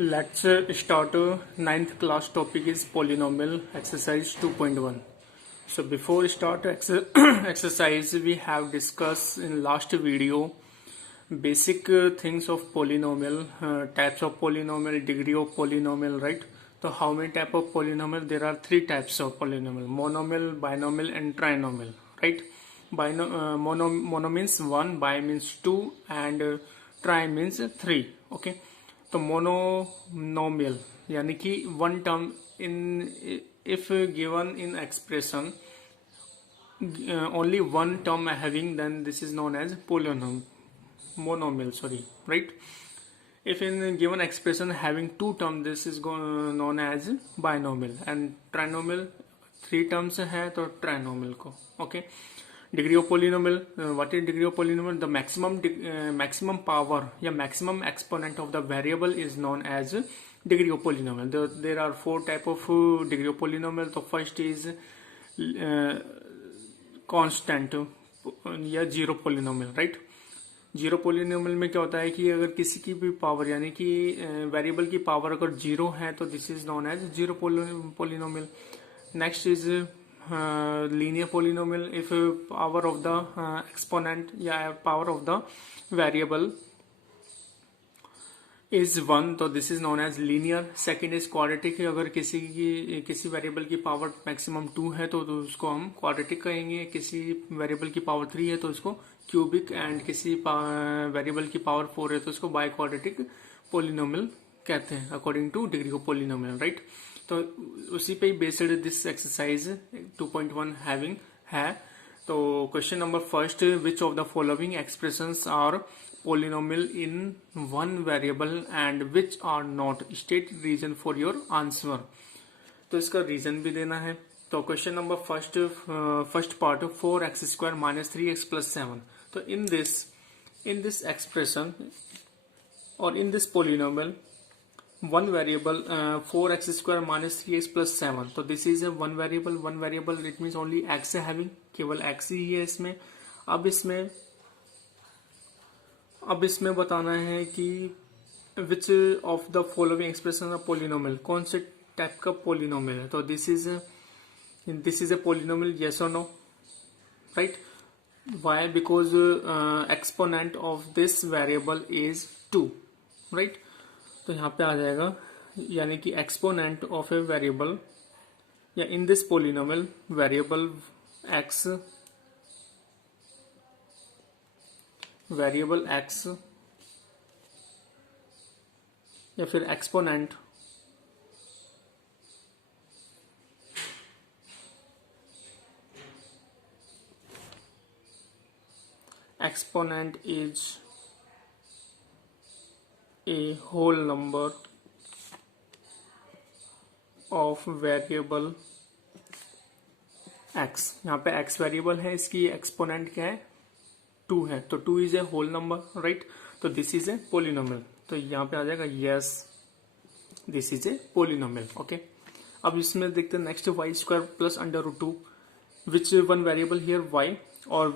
Let's start ninth class topic is polynomial exercise 2.1. So before start exercise we have discussed in last video basic things of polynomial, types of polynomial, degree of polynomial, right? So how many type of polynomial? There are three types of polynomial: monomial, binomial and trinomial, right? Mono means one, bi means two, and tri means three. Okay, तो monomial यानी कि one term in if given in expression only one term having, then this is known as monomial, right? If in given expression having two terms, this is known as binomial, and trinomial three terms है तो trinomial को. Okay, degree of polynomial, what is degree of polynomial? The maximum power या maximum exponent of the variable is known as degree of polynomial. There are four type of degree of polynomial. The first is constant या zero polynomial, right? Zero polynomial में क्या होता है कि अगर किसी की भी पावर यानी कि वेरिएबल की पावर अगर जीरो है तो this is known as zero polynomial. Next is linear polynomial if power of the exponent या power of the variable is one, तो this is known as linear. Second is quadratic, अगर किसी variable की power maximum to है तो उसको हम quadratic कहेंगे. किसी वेरिएबल की पावर थ्री है तो इसको क्यूबिक, एंड किसी वेरिएबल की पावर फोर है तो इसको बाय क्वाड्रेटिक पोलिनोमियल कहते हैं according two degree of polynomial, right? तो उसी पे बेस्ड दिस एक्सरसाइज 2.1 हैविंग है. तो question number first, which of the following expressions are polynomial in one variable and which are not? State reason for your answer. तो इसका reason भी देना है. तो question number first part 4x square minus 3x plus 7. तो in this expression और इन this polynomial one variable 4x square minus 3x plus 7. तो this is one variable it means only x है हैविंग, केवल x ही है इसमें. अब इसमें बताना है कि विच of the following expression of polynomial, कौन से टाइप का पोलिनोमियल है. तो this is a polynomial, yes और no, right? Why? Because exponent of this variable is 2, right? तो यहाँ पे आ जाएगा यानी कि एक्सपोनेंट ऑफ ए वेरिएबल या in this polynomial variable x या फिर exponent is a whole number of variable x. यहाँ पे x वेरिएबल है, इसकी एक्सपोनेंट क्या है? 2 है, तो 2 is a whole number, right? तो दिस इज ए पोलिनोमियल. तो यहाँ पे आ जाएगा yes, this is a polynomial. Okay, अब इसमें देखते हैं next, Y square plus under root 2, which one variable here Y, और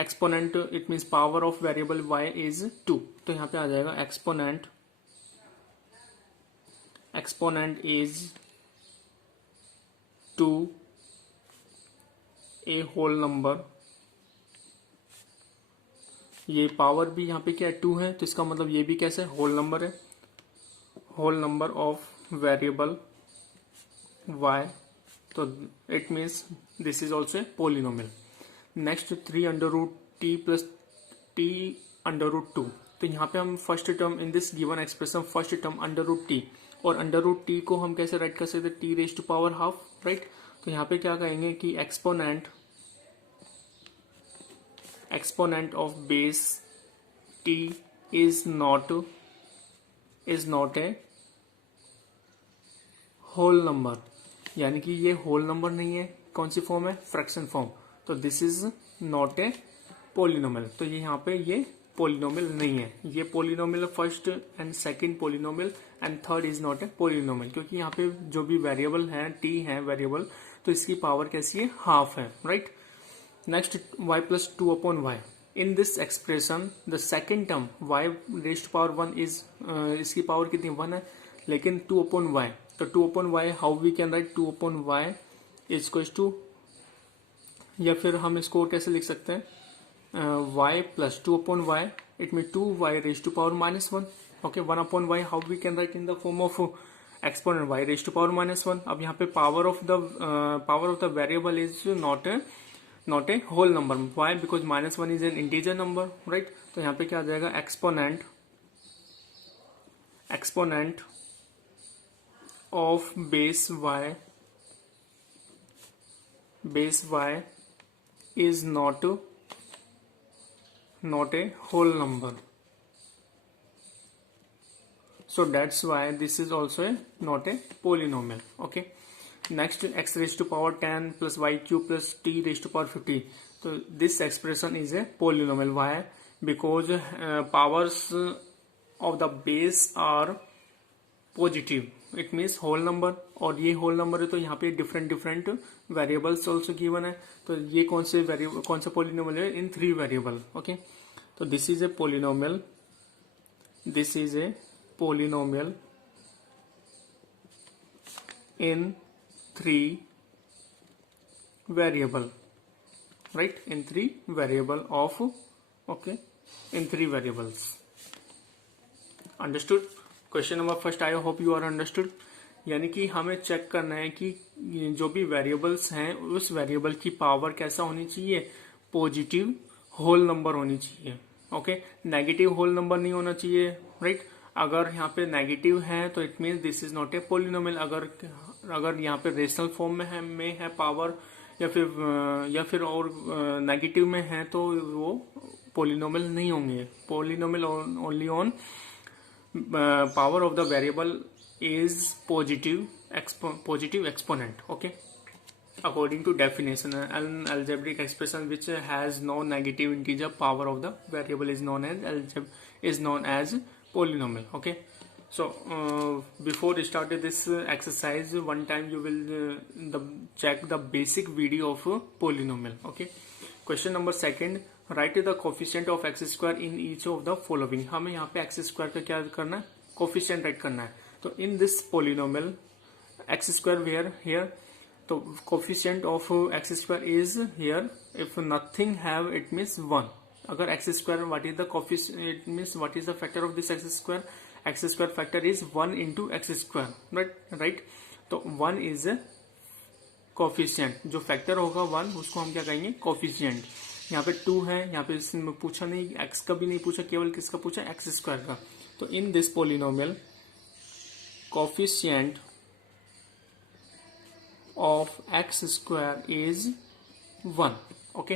exponent it means power of variable Y is 2. तो यहाँ पे आ जाएगा exponent is 2 a whole number. ये पावर भी यहाँ पे क्या है? 2 है, तो इसका मतलब ये भी कैसे होल नंबर है, whole number of variable y. तो it means this is also a polynomial. Next 3 under root t plus t under root 2. तो यहाँ पे हम first term in this given expression first term under root t, और under root t को हम कैसे write कर सकते हैं? T raise to power half, right? तो यहाँ पे क्या कहेंगे कि exponent of base t is not a whole number, यानी कि ये होल नंबर नहीं है. कौन सी फॉर्म है? Fraction form. तो this is not a polynomial. तो ये यहाँ पे ये पोलिनोमियल नहीं है. ये polynomial first and second polynomial, and third is not a polynomial, क्योंकि यहाँ पे जो भी वेरिएबल है t है वेरिएबल, तो इसकी पावर कैसी है? हाफ है, right? Next, y plus 2 upon y. In this expression, the second term y raised to power 1 is इसकी पावर कितनी? 1 है. लेकिन 2/y, तो 2/y how we can write 2/y is equals to, या फिर हम इसको कैसे लिख सकते हैं, y plus 2/y, it mean 2y raise to power -1. Okay, 1/y how we can write in the form of exponent y raise to power -1. अब यहाँ पे power of the variable is not a whole number. Why? Because -1 is an integer number, right. तो यहाँ पे क्या आ जाएगा, exponent of base y is not a whole number, so that's why this is also not a polynomial. Okay, next, x raised to power 10 plus y cube plus t raised to power 50. So this expression is a polynomial. Why? Because powers of the base are positive, it means whole number, और ये whole number है तो यहाँ पे different variables also given है. तो ये कौन से पॉलिनोमियल है, इन 3 वेरिएबल. ओके, तो this is a polynomial in 3 variable, right, in 3 variable of, okay, in 3 variables. Understood? Question number first, I hope you are understood. यानी कि हमें चेक करना है कि जो भी वेरिएबल्स हैं उस वेरिएबल की पावर कैसा होनी चाहिए, पॉजिटिव होल नंबर होनी चाहिए. ओके, नेगेटिव होल नंबर नहीं होना चाहिए, राइट. अगर यहाँ पे नेगेटिव है तो it means this is not a polynomial. अगर यहाँ पे रेशनल फॉर्म में है पावर, या फिर और नेगेटिव में है तो वो पॉलिनोमियल नहीं होंगे. Polynomial only on power of the variable is positive exponent. Okay, according to definition, an algebraic expression which has no negative integer power of the variable is known as polynomial. Okay, so before starting this exercise, one time you will check the basic video of polynomial. Okay, question number second, right the coefficient of x square in each of the following. हमें यहाँ पे x square का क्या करना है, coefficient right करना है. तो in this polynomial X square where here, तो coefficient of x square is here, if nothing have it means 1. अगर X square, what is the coefficient, it means what is the factor of this X square factor is 1 into X square, right. तो 1 is coefficient, जो factor होगा 1 उसको हम क्या कहेंगे, coefficient. यहाँ पे 2 है, यहाँ पे इसमें पूछा नहीं, एक्स का भी नहीं पूछा, केवल किसका पूछा, एक्स स्क्वायर का. तो in this polynomial coefficient of x square is 1. Okay,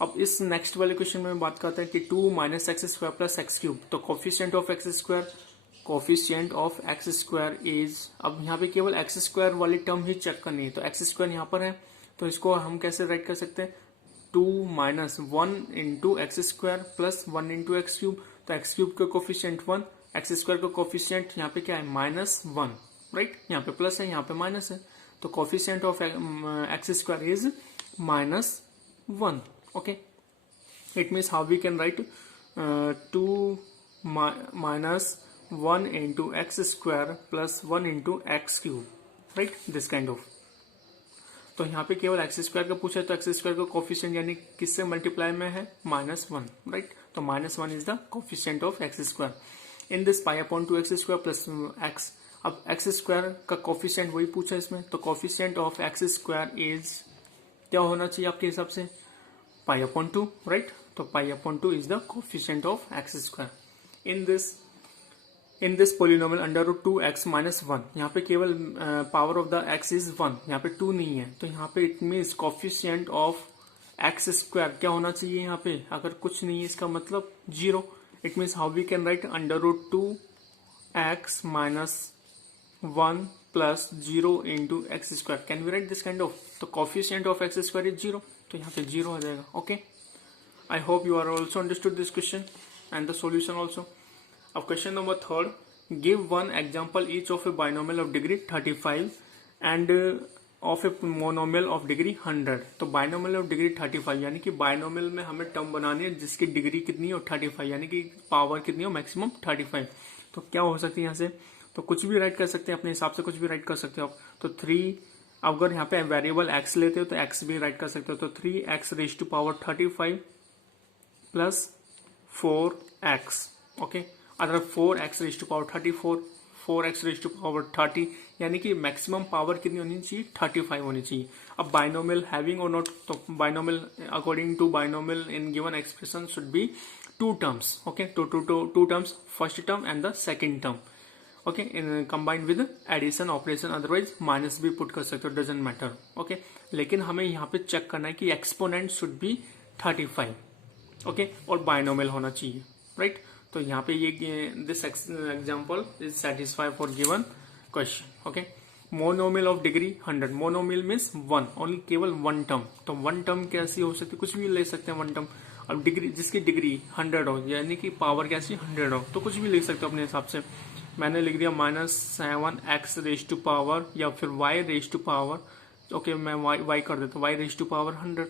अब इस नेक्स्ट वाले क्वेश्चन में बात करते हैं कि 2 minus X square plus X cube. तो coefficient of x square is, अब यहाँ पे केवल एक्स स्क्वायर वाली टर्म ही चेक करनी है. तो एक्स स्क्वायर यहाँ पर है, तो इसको हम कैसे राइट कर सकते हैं, 2 minus 1 into x square plus 1 into x cube. तो एक्स क्यूब का कोफिशिएंट 1, एक्स स्क्वायर का कोफिशिएंट यहाँ पे क्या है, -1, राइट. यहाँ पे प्लस है, यहाँ पे माइनस है, तो coefficient of x square is -1. Okay, it means how we can write 2 minus 1 into x square plus 1 into x cube, right, this kind of. तो यहाँ पे केवल एक्स स्क्वायर का पूछा है, तो एक्स स्क्वायर का कोफिशिएंट यानी किससे मल्टीप्लाई में है, -1, राइट. तो -1 is the coefficient of x square. In this π/2 X square plus X. अब एक्स स्क्वायर का कोफिशिएंट वही पूछा है इसमें, तो coefficient of x square is क्या होना चाहिए आपके हिसाब से, π/2, राइट. तो π/2 is the coefficient of x square. In this polynomial √2x - 1, यहाँ पे केवल power of the x is 1, यहाँ पे 2 नहीं है. तो यहाँ पे it means coefficient of x square क्या होना चाहिए, यहाँ पे अगर कुछ नहीं है इसका मतलब 0. It means how we can write √2x - 1 plus 0 into x square. Can we write this kind of. तो coefficient of x square is 0, तो यहाँ पे 0 आ जाएगा. Okay, I hope you are also understood this question and the solution also. अब question number third, give 1 example each of a binomial of degree 35 and of a monomial of degree 100. तो binomial of degree 35 यानी कि binomial में हमें term बनानी है जिसकी degree कितनी हो, 35, यानी कि पावर कितनी हो, मैक्सिमम 35. तो क्या हो सकती है यहाँ से, तो कुछ भी राइट कर सकते हैं, अपने हिसाब से कुछ भी राइट कर सकते हो आप। तो 3, अगर यहाँ पे वेरिएबल x लेते हो तो x भी राइट कर सकते हो। तो 3x raise to power 35 plus 4x, okay. अगर 4x raise to power 34, 4x raise to power 30, यानी कि मैक्सिमम पावर कितनी होनी चाहिए, 35 होनी चाहिए। अब बाइनोमियल हैविंग और नॉट, तो binomial according to binomial in given expression should be 2 terms, okay, two terms, first term and the second term, okay, in combined with addition operation, otherwise minus भी put कर सकते हो, doesn't matter, okay. लेकिन हमें यहाँ पे check करना है कि एक्सपोनेंट शुड बी 35, ओके, और बाइनोमियल होना चाहिए, राइट। तो यहाँ पे ये this example is satisfy for given question, okay. Monomial of degree 100, monomial means 1, only केवल 1 टर्म। तो 1 टर्म कैसी हो सकती है, कुछ भी ले सकते हैं 1 टर्म। अब डिग्री, जिसकी डिग्री 100 हो, यानी कि पावर कैसी 100 हो, तो कुछ भी लिख सकते हो अपने हिसाब से। मैंने लिख दिया -7x रेज टू पावर, या फिर y raise to power, okay, मैं y कर देता हूँ, y raise to power 100,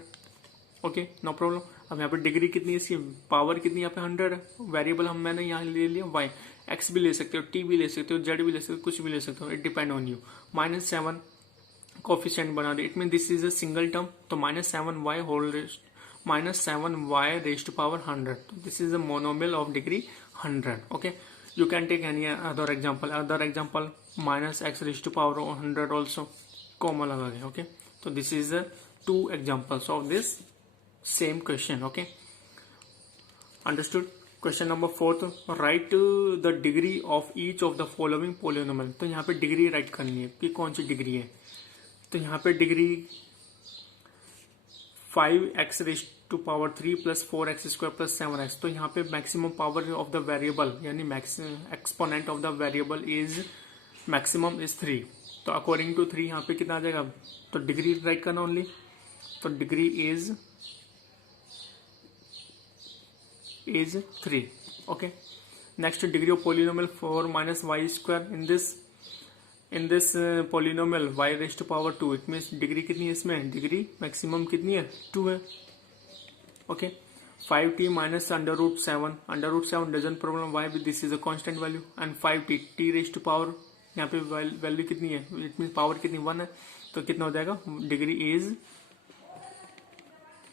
okay, no problem. अब यहाँ पे डिग्री कितनी है इसकी, पावर कितनी, यहाँ पे 100 है, वेरिएबल हम मैंने यहाँ ले लिया y, x भी ले सकते हो, t भी ले सकते हो, z भी ले सकते हो, कुछ भी ले सकते हो, it depend on you. -7 coefficient बना दे, it mean this is a single term, तो -7y whole raise -7y raised to power 100. This is a monomial of degree 100. Okay, you can take any other example. -x raised to power 100 also common लगा गया. Okay, so this is 2 examples of this same question. Okay, understood. Question number 4, write the degree of each of the following polynomial. तो यहाँ पे degree right करनी है कि कौन सी degree है। तो यहाँ पे degree 5x raise to power 3 plus 4x square plus 7x। तो यहाँ पे maximum power of the variable, यानी exponent of the variable is maximum is 3। तो अकॉर्डिंग टू 3 यहाँ पे कितना आ जाएगा, तो डिग्री राइट करना ओनली। तो degree is 3, okay. Next, degree of polynomial 4 minus y square in this polynomial y raise to power 2। It means degree कितनी है इसमें, डिग्री मैक्सिमम कितनी है, 2 है, okay. 5t minus √7 doesn't problem, why with this is a constant value, and 5t t raise to power, यहाँ पे value कितनी है, इट मीन्स पावर कितनी 1 है, तो कितना हो जाएगा, डिग्री इज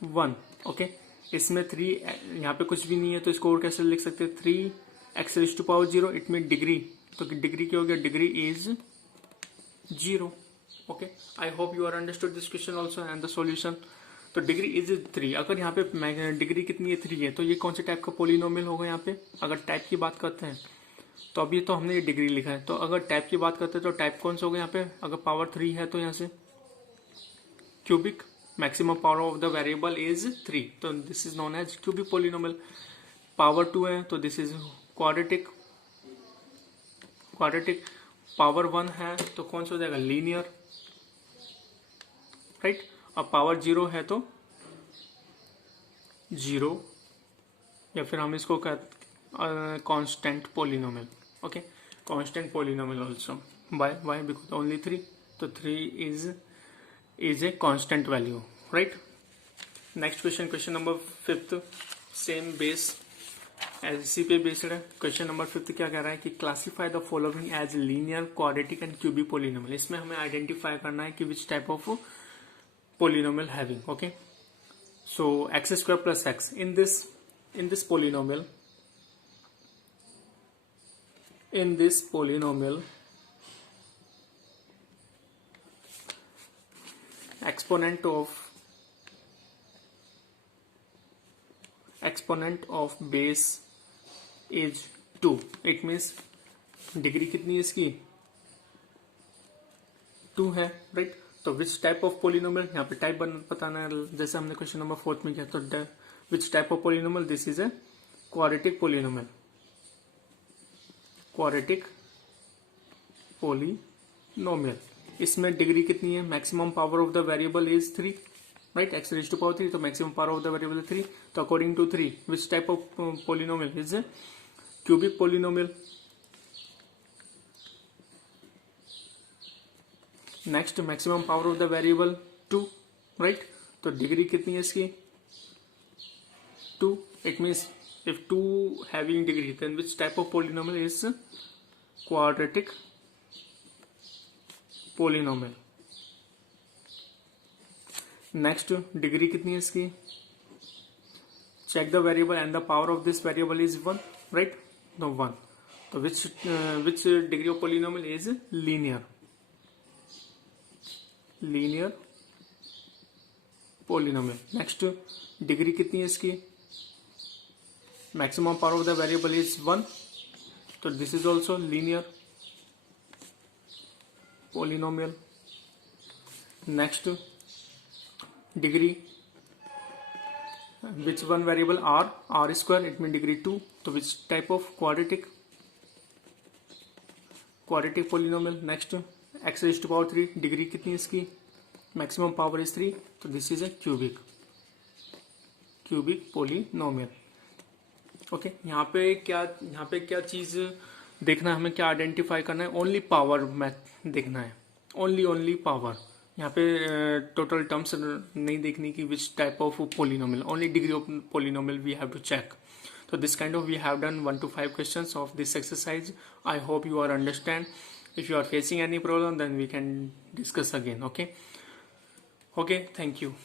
1, ओके। इसमें 3 यहाँ पे कुछ भी नहीं है, तो इसको और कैसे लिख सकते हैं, 3x raise to power 0, it mean degree, तो डिग्री क्या हो गया, degree is 0, okay. I hope you are understood this question also and the solution. तो डिग्री इज 3, अगर यहाँ पे डिग्री कितनी है, 3 है, तो ये कौन से टाइप का पोलिनोमियल होगा यहाँ पे, अगर टाइप की बात करते हैं तो अभी तो हमने ये डिग्री लिखा है, तो अगर टाइप की बात करते हैं तो टाइप कौन सा होगा यहाँ पे, अगर पावर 3 है तो यहाँ से cubic, maximum power of the variable is 3, तो this is known as cubic polynomial. Power 2 है तो दिस इज क्वाड्रेटिक, पावर 1 है तो कौन सा हो जाएगा, लीनियर, राइट। अब पावर 0 है तो 0, या फिर हम इसको constant polynomial, okay, constant polynomial also. By because only 3, तो 3 is a constant value, right. Next question number 5, same base as इसी पे बेस्ड है। क्वेश्चन नंबर 5 क्या कह रहा है कि classify the following as linear, quadratic and cubic polynomial. इसमें हमें आइडेंटिफाई करना है कि which type of polynomial having, okay। So x square plus x in this polynomial exponent of base is 2, it means degree कितनी है इसकी, 2 है, right. तो विच टाइप ऑफ पोलिनोमियल, यहाँ पे टाइप बताना है, जैसे हमने क्वेश्चन नंबर 4 में किया। तो which type of polynomial, this is a quadratic polynomial, इसमें डिग्री कितनी है, maximum power of the variable is 3, right, x raise to power 3, तो maximum power of the variable 3। तो according to 3 which type of polynomial is a cubic polynomial. Next, maximum power of the variable 2, right. तो degree कितनी है इसकी, 2, it means if 2 having degree then which type of polynomial is quadratic polynomial. Next degree कितनी है इसकी, check the variable and the power of this variable is 1, right? No, 1. So which degree of polynomial is linear polynomial. Next degree कितनी है इसकी, maximum power of the variable is 1, so this is also linear polynomial. Next degree, which one variable, r square, it means degree 2, so which type of quadratic polynomial. Next x raised to power 3, degree कितनी है इसकी, maximum power is 3, तो this is a cubic polynomial. Okay, यहाँ पे क्या चीज देखना है हमें, क्या आइडेंटिफाई करना है, ओनली पावर मैथ देखना है, ओनली पावर। यहाँ पे टोटल टर्म्स नहीं देखनी कि which type of polynomial, only degree of polynomial we have to check. So this kind of we have done 1 to 5 questions of this exercise. I hope you are understand. If you are facing any problem, then we can discuss again. Okay, thank you.